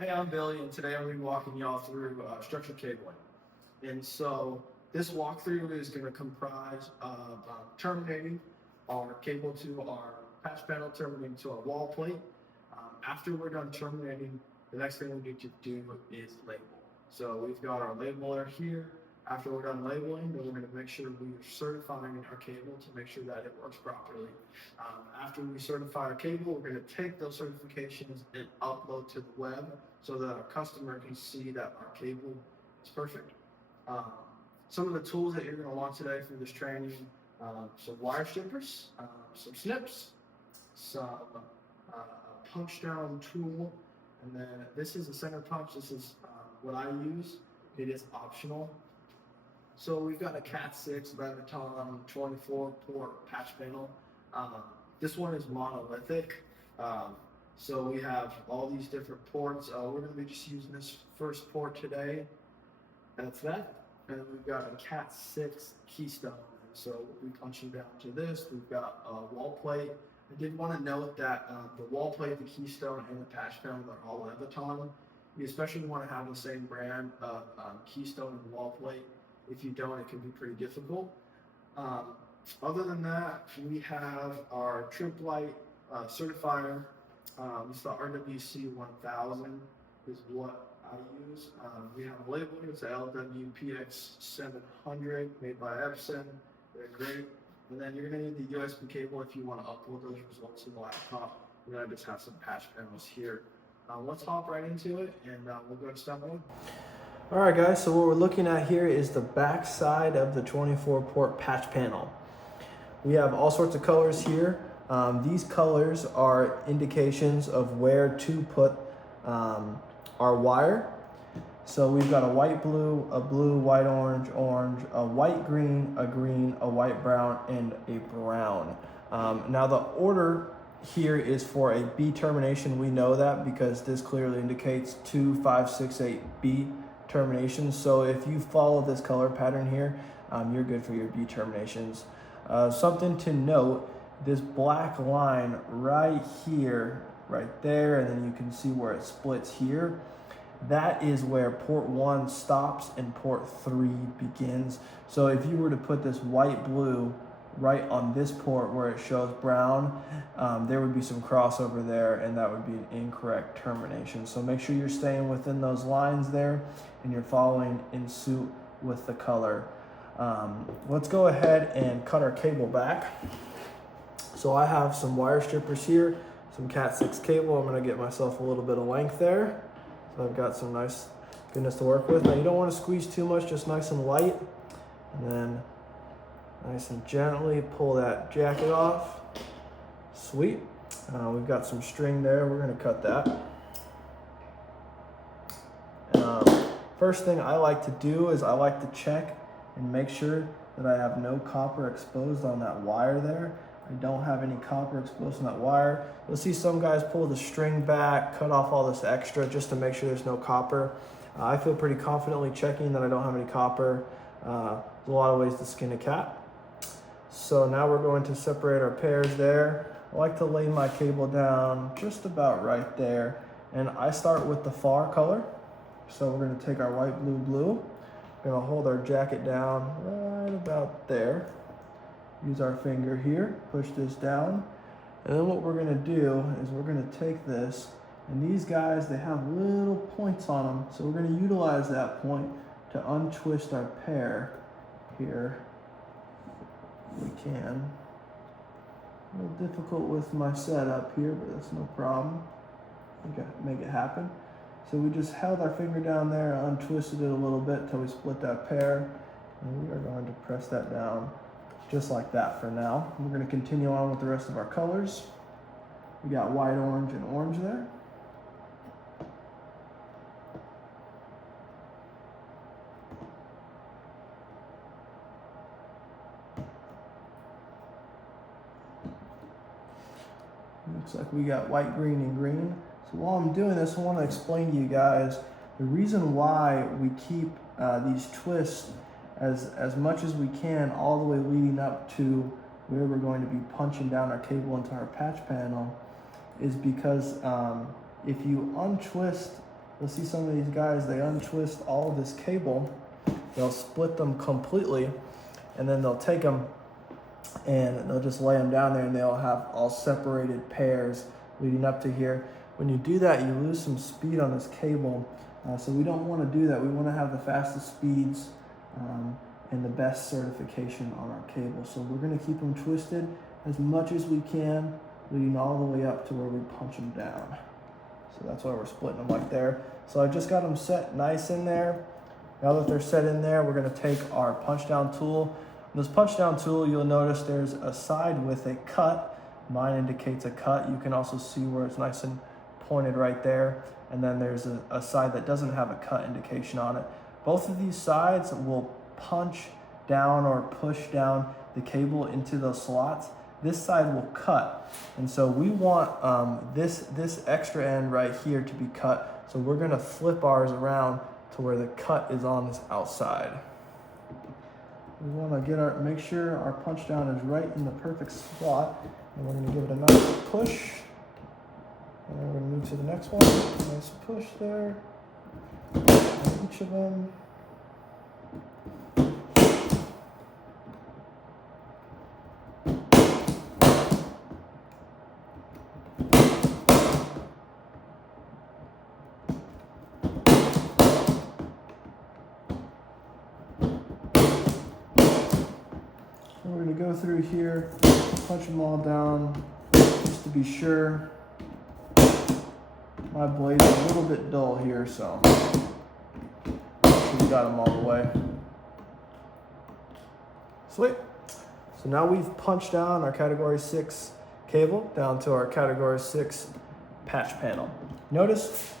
Hey, I'm Billy, and today I'm going to be walking y'all through structured cabling. And so this walkthrough is going to comprise of terminating our cable to our patch panel, terminating to our wall plate. After we're done terminating, the next thing we need to do is label. So we've got our labeler here. After we're done labeling, then we're going to make sure we are certifying our cable to make sure that it works properly. After we certify our cable, we're going to take those certifications and upload to the web so that our customer can see that our cable is perfect. Um, some of the tools that you're going to want today for this training, some wire strippers, some snips, some punch down tool, and then this is a center punch. This is what I use. It is optional. So we've got a Cat 6 Leviton 24 port patch panel. This one is monolithic. So we have all these different ports. We're going to be just using this first port today. That's that. And we've got a Cat 6 keystone. So we'll be punching down to this. We've got a wall plate. I did want to note that the wall plate, the keystone, and the patch panel are all Leviton. You especially want to have the same brand of keystone and wall plate. If you don't, it can be pretty difficult. Other than that, we have our trip light certifier. It's the RWC 1000 is what I use. We have a label. It's a LWPX 700 made by Epson. They're great. And then you're going to need the USB cable if you want to upload those results to the laptop. And then I just have some patch panels here. Let's hop right into it, and we'll go to step one. All right, guys, so what we're looking at here is the back side of the 24 port patch panel. We have all sorts of colors here. These colors are indications of where to put our wire. So we've got a white blue, a blue, white orange, orange, a white green, a white brown, and a brown. Now the order here is for a B termination. We know that because this clearly indicates 2, 5, 6, 8 B terminations. So if you follow this color pattern here, you're good for your B terminations. Something to note, this black line right here, right there, and then you can see where it splits here. That is where port 1 stops and port 3 begins. So if you were to put this white blue right on this port where it shows brown, there would be some crossover there, and that would be an incorrect termination. So make sure you're staying within those lines there and you're following in suit with the color. Let's go ahead and cut our cable back. So I have some wire strippers here, some Cat 6 cable. I'm going to get myself a little bit of length there. So I've got some nice goodness to work with. Now you don't want to squeeze too much, just nice and light. And then nice and gently pull that jacket off. Sweet. We've got some string there. We're going to cut that. First thing I like to do is I like to check and make sure that I have no copper exposed on that wire there. I don't have any copper exposed on that wire. You'll see some guys pull the string back, cut off all this extra just to make sure there's no copper. I feel pretty confidently checking that I don't have any copper. There's a lot of ways to skin a cat. So now we're going to separate our pairs there. I like to lay my cable down just about right there. And I start with the far color. So we're going to take our white, blue, blue. We're going to hold our jacket down right about there. Use our finger here, push this down. And then what we're going to do is we're going to take this, and these guys, they have little points on them. So we're going to utilize that point to untwist our pair here. We can. A little difficult with my setup here, but that's no problem. We can make it happen. So we just held our finger down there, untwisted it a little bit until we split that pair. And we are going to press that down just like that for now. We're going to continue on with the rest of our colors. We got white, orange, and orange there. Looks like we got white, green, and green. So while I'm doing this, I want to explain to you guys the reason why we keep these twists as much as we can all the way leading up to where we're going to be punching down our cable into our patch panel is because if you untwist you'll see some of these guys, they untwist all of this cable, they'll split them completely, and then they'll take them and they'll just lay them down there, and they'll have all separated pairs leading up to here. When you do that, you lose some speed on this cable, so we don't want to do that. We want to have the fastest speeds and the best certification on our cable. So we're going to keep them twisted as much as we can, leading all the way up to where we punch them down. So that's why we're splitting them like there. So I just got them set nice in there. Now that they're set in there, we're going to take our punch down tool. This punch down tool, you'll notice there's a side with a cut. Mine indicates a cut. You can also see where it's nice and pointed right there. And then there's a side that doesn't have a cut indication on it. Both of these sides will punch down or push down the cable into those slots. This side will cut. And so we want this extra end right here to be cut. So we're gonna flip ours around to where the cut is on this outside. We want to make sure our punch down is right in the perfect spot, and we're going to give it a nice push. And then we're going to move to the next one. Nice push there. On each of them. We're going to go through here, punch them all down, just to be sure. My blade's a little bit dull here, so we got them all the way. Sweet. So now we've punched down our Category 6 cable down to our Category 6 patch panel. Notice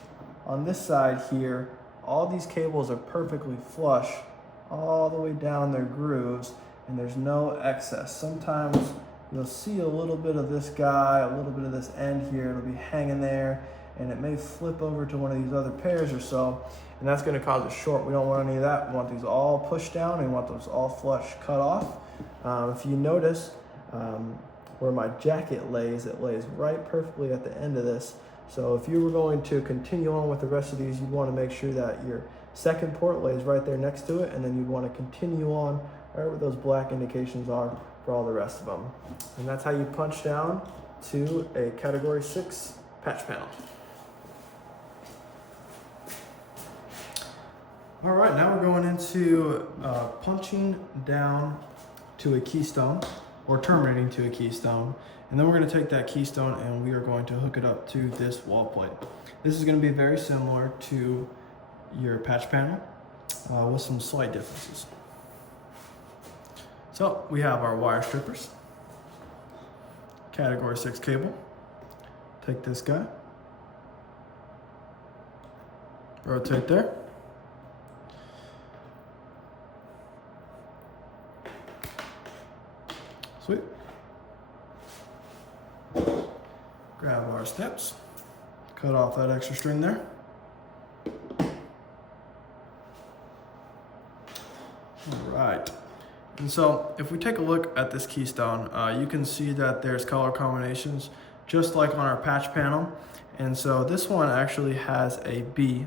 on this side here, all these cables are perfectly flush all the way down their grooves, and there's no excess. Sometimes you'll see a little bit of this guy, a little bit of this end here, it'll be hanging there, and it may flip over to one of these other pairs or so, and that's gonna cause a short. We don't want any of that. We want these all pushed down, and we want those all flush cut off. If you notice where my jacket lays, it lays right perfectly at the end of this. So if you were going to continue on with the rest of these, you'd wanna make sure that your second port lays right there next to it, and then you'd wanna continue on wherever those black indications are for all the rest of them. And that's how you punch down to a Category 6 patch panel. All right, now we're going into punching down to a keystone, or terminating to a keystone. And then we're going to take that keystone and we are going to hook it up to this wall plate. This is going to be very similar to your patch panel with some slight differences. So we have our wire strippers, Category 6 cable. Take this guy, rotate there. Sweet. Grab our steps, cut off that extra string there. All right. And so if we take a look at this keystone, you can see that there's color combinations just like on our patch panel. And so this one actually has a B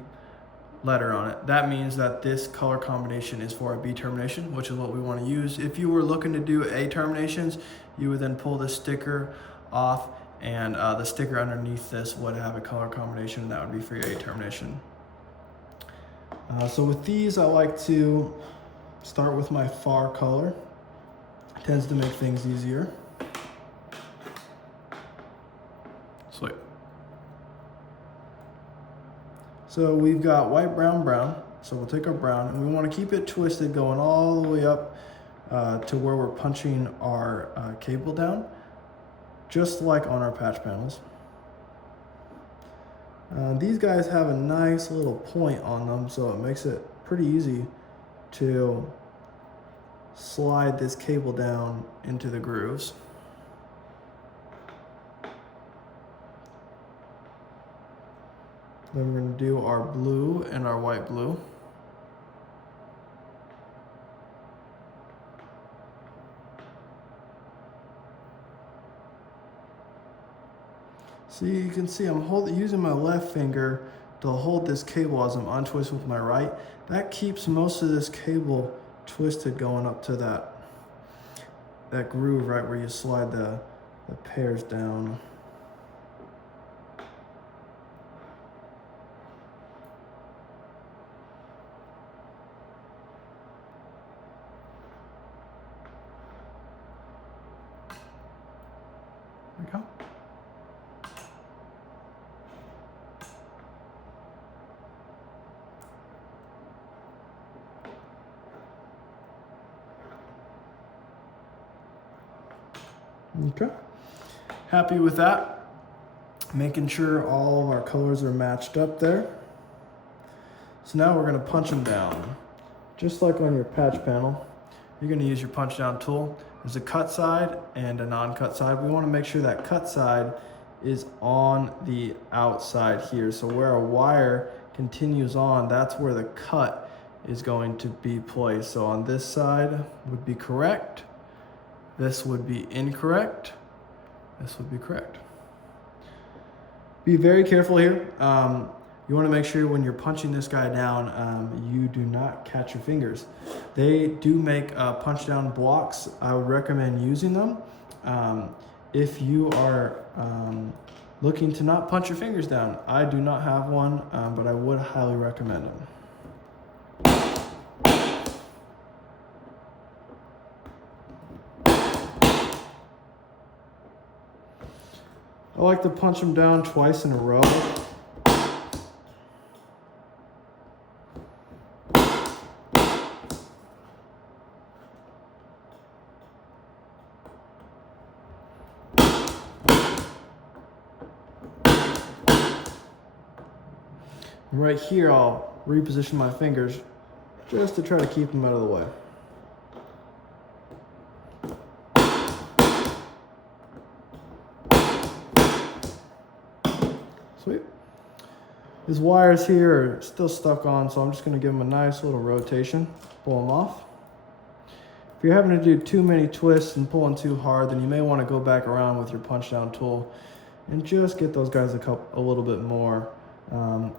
letter on it. That means that this color combination is for a B termination, which is what we want to use. If you were looking to do A terminations, you would then pull this sticker off, and the sticker underneath this would have a color combination, and that would be for your A termination. So with these, I like to start with my far color. It tends to make things easier. Sweet. So we've got white, brown, brown. So we'll take our brown, and we want to keep it twisted going all the way up to where we're punching our cable down, just like on our patch panels. These guys have a nice little point on them, so it makes it pretty easy to slide this cable down into the grooves. Then we're going to do our blue and our white blue. See, you can see I'm using my left finger to hold this cable as I'm untwisting with my right. That keeps most of this cable twisted going up to that groove right where you slide the pairs down. There we go. Okay, happy with that. Making sure all of our colors are matched up there. So now we're gonna punch them down. Just like on your patch panel, you're gonna use your punch down tool. There's a cut side and a non-cut side. We wanna make sure that cut side is on the outside here. So where a wire continues on, that's where the cut is going to be placed. So on this side would be correct. This would be incorrect. This would be correct. Be very careful here. You want to make sure when you're punching this guy down, you do not catch your fingers. They do make punch down blocks. I would recommend using them. If you are looking to not punch your fingers down, I do not have one, but I would highly recommend them. I like to punch them down twice in a row. And right here, I'll reposition my fingers just to try to keep them out of the way. Sweet. These wires here are still stuck on, so I'm just going to give them a nice little rotation, pull them off. If you're having to do too many twists and pulling too hard, then you may want to go back around with your punch down tool and just get those guys a little bit more.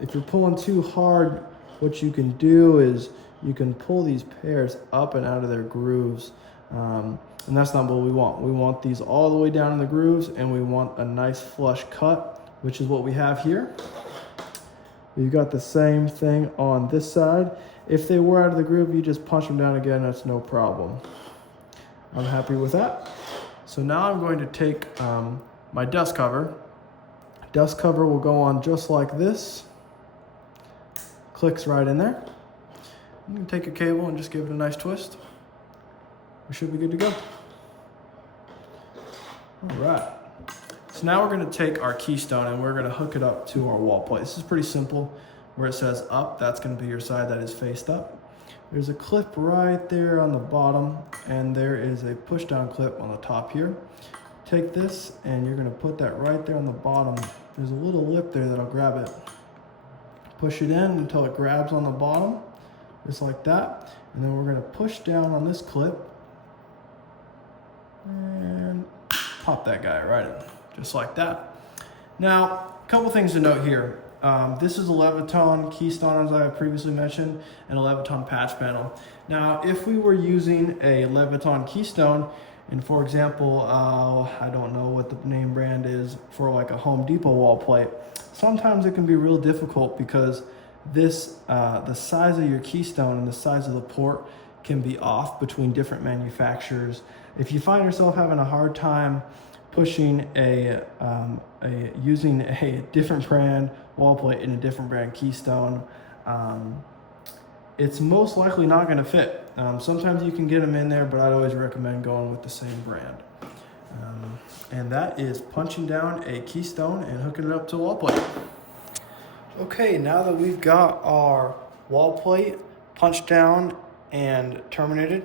If you're pulling too hard, what you can do is you can pull these pairs up and out of their grooves. And that's not what we want. We want these all the way down in the grooves, and we want a nice flush cut, which is what we have here. We've got the same thing on this side. If they were out of the groove, you just punch them down again, that's no problem. I'm happy with that. So now I'm going to take my dust cover. Dust cover will go on just like this. Clicks right in there. You can take a cable and just give it a nice twist. We should be good to go. All right. So now we're going to take our keystone and we're going to hook it up to our wall plate. This is pretty simple. Where it says up, that's going to be your side that is faced up. There's a clip right there on the bottom, and there is a push down clip on the top here. Take this and you're going to put that right there on the bottom. There's a little lip there that'll grab it. Push it in until it grabs on the bottom, just like that. And then we're going to push down on this clip and pop that guy right in, just like that. Now, a couple things to note here. This is a Leviton keystone, as I previously mentioned, and a Leviton patch panel. Now, if we were using a Leviton keystone, and for example, I don't know what the name brand is for like a Home Depot wall plate, sometimes it can be real difficult because this, the size of your keystone and the size of the port can be off between different manufacturers. If you find yourself having a hard time pushing using a different brand wall plate in a different brand keystone, it's most likely not going to fit. Sometimes you can get them in there, but I'd always recommend going with the same brand. And that is punching down a keystone and hooking it up to a wall plate. Okay, now that we've got our wall plate punched down and terminated,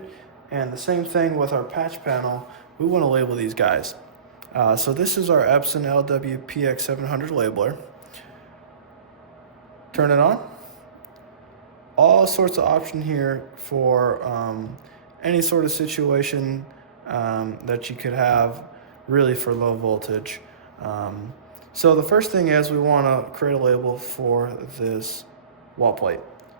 and the same thing with our patch panel, we want to label these guys. So this is our Epson LWPX700 labeler. Turn it on. All sorts of option here for any sort of situation that you could have really for low voltage. So the first thing is we want to create a label for this wall plate.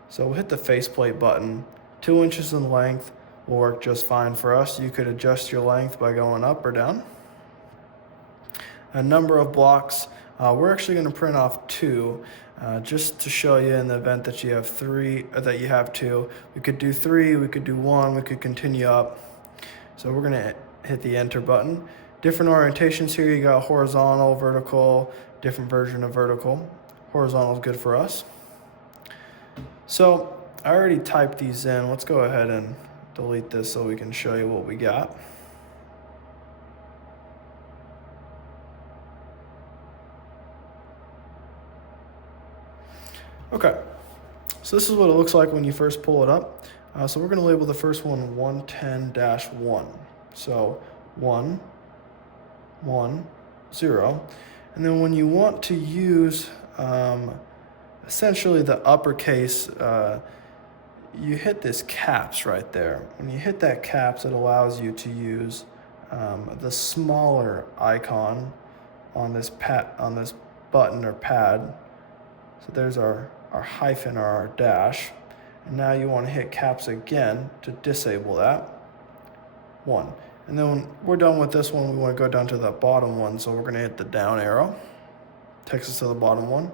So we'll hit the faceplate button. 2 inches in length will work just fine for us. You could adjust your length by going up or down. A number of blocks. We're actually going to print off 2, just to show you in the event that you have 3, or that you have 2. We could do 3, we could do 1, we could continue up. So we're going to hit the enter button. Different orientations here. You got horizontal, vertical, different version of vertical. Horizontal is good for us. So I already typed these in. Let's go ahead and delete this so we can show you what we got. Okay, so this is what it looks like when you first pull it up. So we're going to label the first one 110-1. So 1, 1, 0. And then when you want to use essentially the uppercase, you hit this caps right there. When you hit that caps, it allows you to use the smaller icon on this button or pad. So there's our hyphen or our dash. And now you want to hit caps again to disable that. 1. And then when we're done with this one, we want to go down to the bottom one. So we're going to hit the down arrow. Takes us to the bottom one.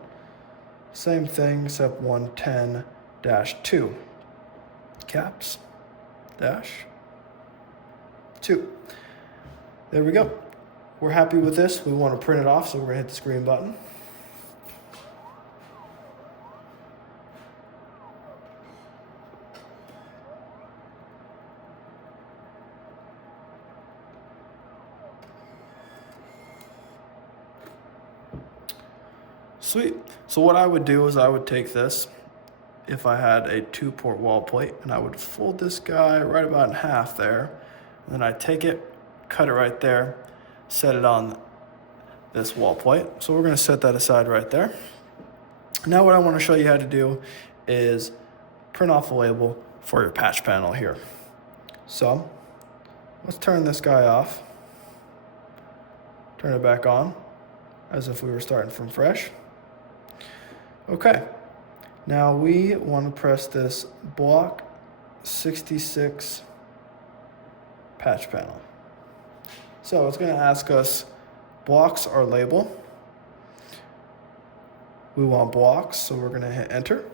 Same thing except 110-2. Caps, dash, 2. There we go. We're happy with this. We want to print it off, so we're going to hit the screen button. Sweet. So what I would do is I would take this, if I had a 2-port wall plate, and I would fold this guy right about in half there. And then I'd take it, cut it right there, set it on this wall plate. So we're going to set that aside right there. Now what I want to show you how to do is print off a label for your patch panel here. So let's turn this guy off. Turn it back on as if we were starting from fresh. Okay, now we want to press this block 66 patch panel. So it's going to ask us blocks or label. We want blocks, so we're going to hit enter.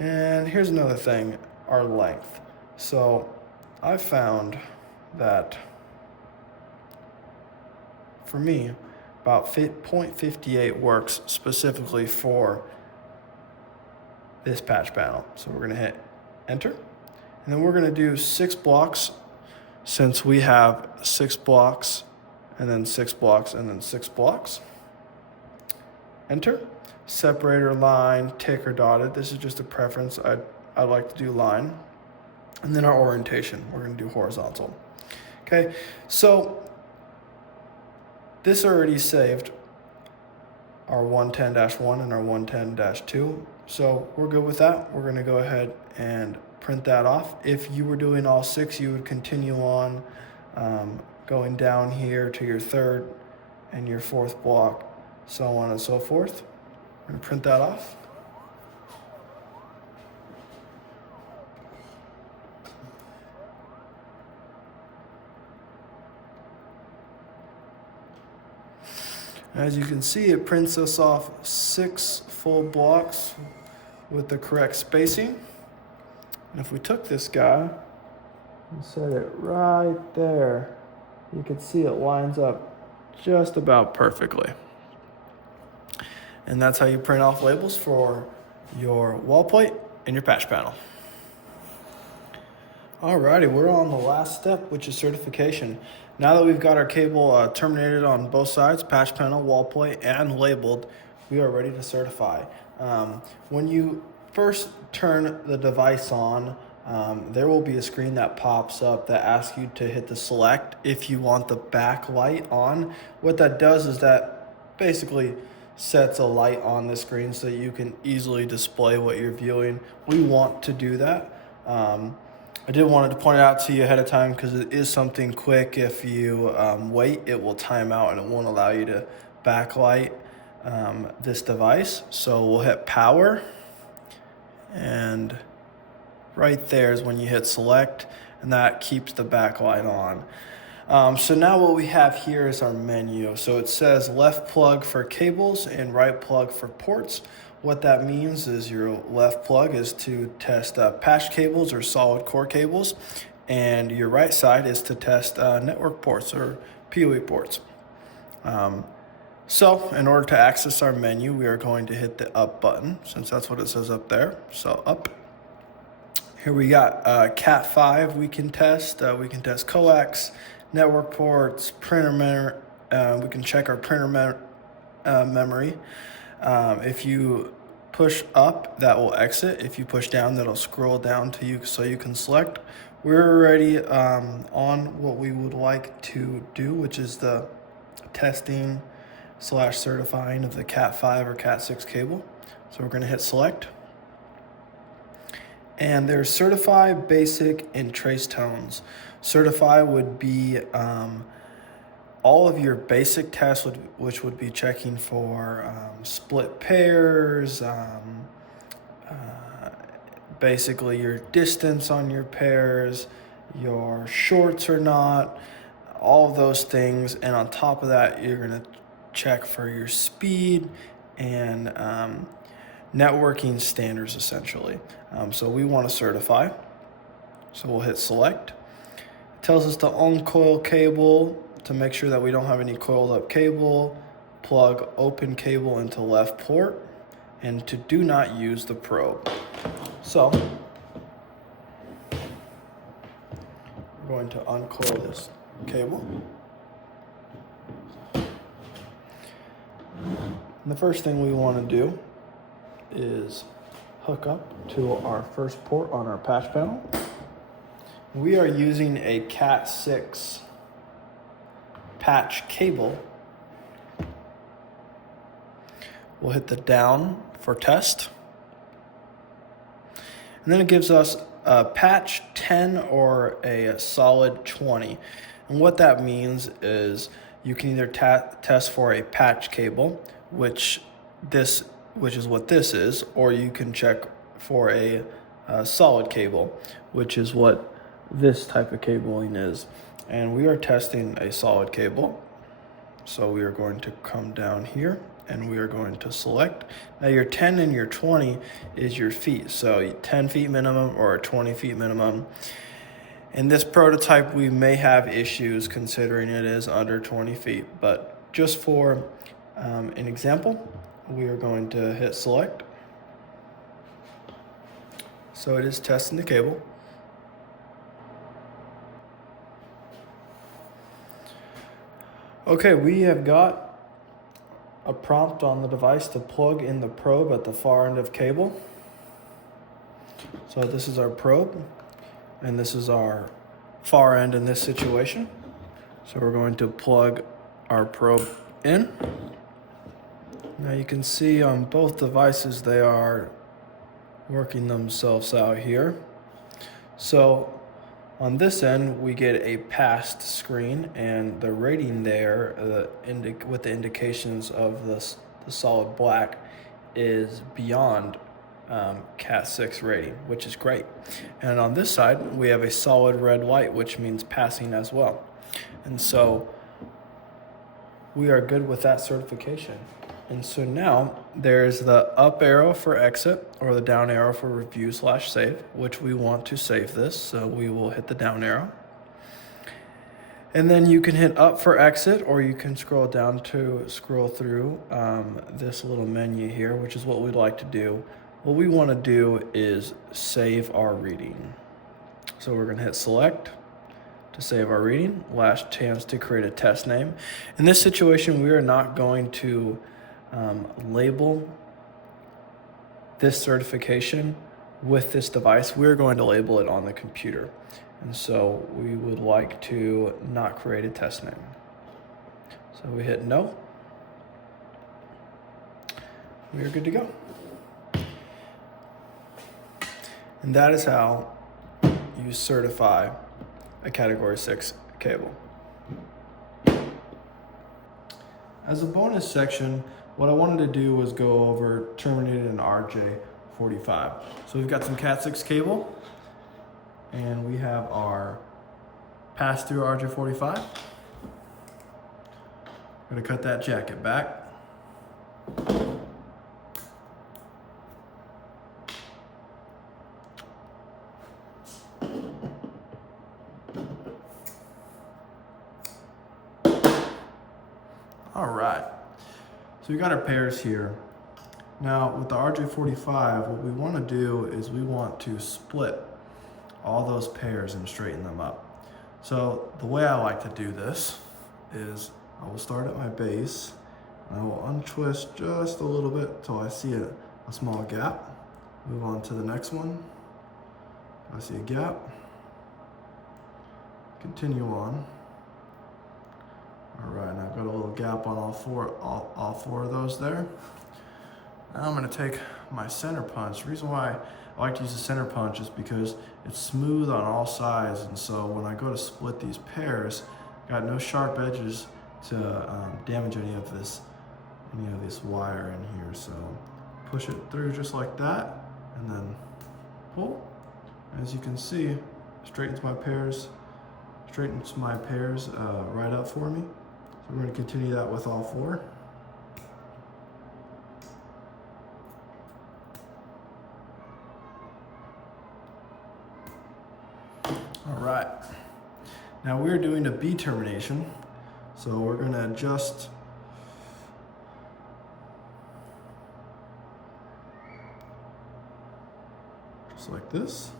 And here's another thing, our length. So I found that for me, about 0.58 works specifically for this patch panel. So we're going to hit enter. And then we're going to do 6 blocks, since we have 6 blocks and then 6 blocks and then 6 blocks. Enter. Separator, line, tick, or dotted. This is just a preference. I like to do line. And then our orientation, we're going to do horizontal. Okay, so this already saved our 110-1 and our 110-2. So we're good with that. We're going to go ahead and print that off. If you were doing all 6, you would continue on going down here to your 3rd and your 4th block, so on and so forth. We're going to print that off. As you can see, it prints us off 6 full blocks with the correct spacing. And if we took this guy and set it right there, you can see it lines up just about perfectly. And that's how you print off labels for your wall plate and your patch panel. Alrighty, we're on the last step, which is certification. Now that we've got our cable terminated on both sides, patch panel, wall plate, and labeled, we are ready to certify. When you first turn the device on, there will be a screen that pops up that asks you to hit the select if you want the backlight on. What that does is that basically sets a light on the screen so you can easily display what you're viewing. We want to do that. I did want to point it out to you ahead of time because it is something quick. If you wait, it will time out and it won't allow you to backlight this device. So we'll hit power, and right there is when you hit select, and that keeps the backlight on. So now what we have here is our menu. So it says left plug for cables and right plug for ports. What that means is your left plug is to test patch cables or solid core cables, and your right side is to test network ports or PoE ports. So in order to access our menu, we are going to hit the up button, since that's what it says up there. So up. Here we got Cat5 we can test coax, network ports, printer memory. We can check our printer memory. If you push up, that will exit. If you push down, that'll scroll down to you so you can select. We're already on what we would like to do, which is the testing / certifying of the Cat5 or Cat6 cable. So we're going to hit select. And there's certify, basic, and trace tones. Certify would be all of your basic tests, which would be checking for split pairs, basically your distance on your pairs, your shorts or not, all of those things. And on top of that, you're going to check for your speed and networking standards, essentially. So we want to certify. So we'll hit select. It tells us to uncoil cable to make sure that we don't have any coiled up cable. Plug open cable into left port, and to do not use the probe. So we're going to uncoil this cable. And the first thing we want to do is hook up to our first port on our patch panel. We are using a Cat6 patch cable. We'll hit the down for test. And then it gives us a patch 10 or a solid 20. And what that means is you can either test for a patch cable, which is what this is, or you can check for a solid cable, which is what this type of cabling is. And we are testing a solid cable. So we are going to come down here and we are going to select. Now your 10 and your 20 is your feet. So 10 feet minimum or 20 feet minimum. In this prototype, we may have issues considering it is under 20 feet, but just for an example, we are going to hit select. So it is testing the cable. Okay, we have got a prompt on the device to plug in the probe at the far end of cable. So this is our probe, and this is our far end in this situation. So we're going to plug our probe in. Now you can see on both devices they are working themselves out here. So on this end, we get a passed screen, and the rating there with the indications of the solid black is beyond Cat6 rating, which is great. And on this side, we have a solid red light, which means passing as well. And so we are good with that certification. And so now there's the up arrow for exit or the down arrow for review / save, which we want to save this. So we will hit the down arrow. And then you can hit up for exit, or you can scroll down to scroll through this little menu here, which is what we'd like to do. What we want to do is save our reading. So we're going to hit select to save our reading. Last chance to create a test name. In this situation, we are not going to label this certification with this device. We're going to label it on the computer. And so we would like to not create a test name. So we hit no. We are good to go. And that is how you certify a Category 6 cable. As a bonus section, what I wanted to do was go over terminated and RJ45. So we've got some Cat 6 cable, and we have our pass-through RJ45. I'm gonna cut that jacket back. All right, so we got our pairs here. Now with the RJ45, what we want to do is we want to split all those pairs and straighten them up. So the way I like to do this is I will start at my base and I will untwist just a little bit until I see a small gap. Move on to the next one. I see a gap. Continue on. All right, and I've got a little gap on all four of those there. Now I'm gonna take my center punch. The reason why I like to use the center punch is because it's smooth on all sides, and so when I go to split these pairs, got no sharp edges to damage any of this wire in here. So push it through just like that, and then pull. As you can see, straightens my pairs right up for me. So we're going to continue that with all four. All right. Now we're doing a B termination. So we're going to adjust just like this.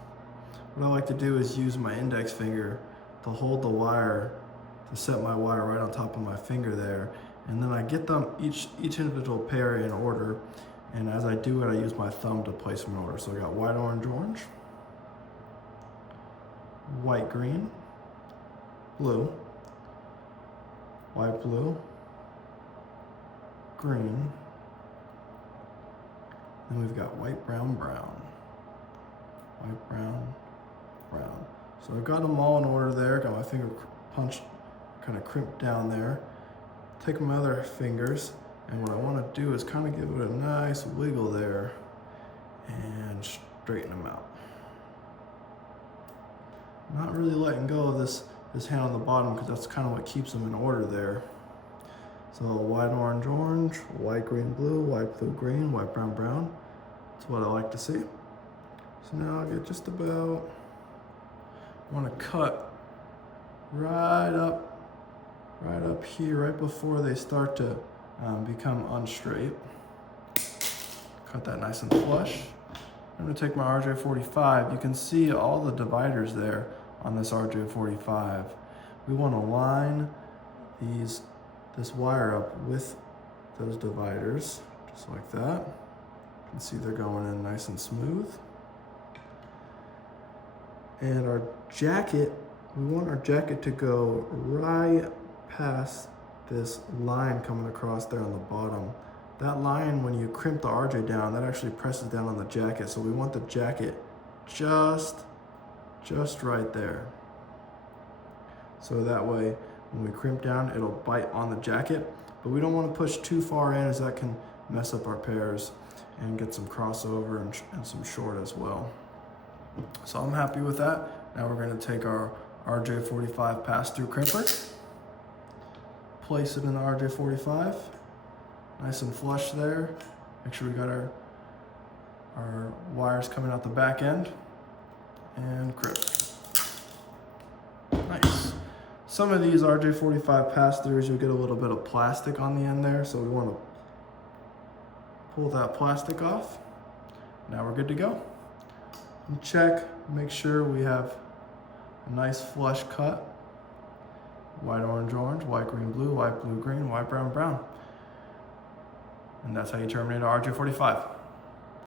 What I like to do is use my index finger to hold the wire, to set my wire right on top of my finger there. And then I get them each individual pair in order. And as I do it, I use my thumb to place them in order. So I got white, orange, orange, white, green, blue, white, blue, green. Then we've got white, brown, brown, white, brown, brown. So I've got them all in order there. Got my finger punched, kind of crimped down there. Take my other fingers, and what I want to do is kind of give it a nice wiggle there and straighten them out. Not really letting go of this hand on the bottom because that's kind of what keeps them in order there. So white, orange, orange, white, green, blue, white, blue, green, white, brown, brown. That's what I like to see. So now I'll get just about, I want to cut right up here, right before they start to become unstraight. Cut that nice and flush. I'm going to take my RJ45. You can see all the dividers there on this RJ45. We want to line this wire up with those dividers, just like that. You can see they're going in nice and smooth. And our jacket, we want our jacket to go right past this line coming across there on the bottom. That line, when you crimp the RJ down, that actually presses down on the jacket. So we want the jacket just right there. So that way, when we crimp down, it'll bite on the jacket. But we don't want to push too far in, as that can mess up our pairs and get some crossover and some short as well. So I'm happy with that. Now we're going to take our RJ45 pass-through crimper, place it in the RJ45, nice and flush there. Make sure we got our wires coming out the back end, and crimp. Nice. Some of these RJ45 pass-throughs, you'll get a little bit of plastic on the end there, so we want to pull that plastic off. Now we're good to go. And check, make sure we have a nice flush cut. White, orange, orange, white, green, blue, white, blue, green, white, brown, brown. And that's how you terminate a RJ45.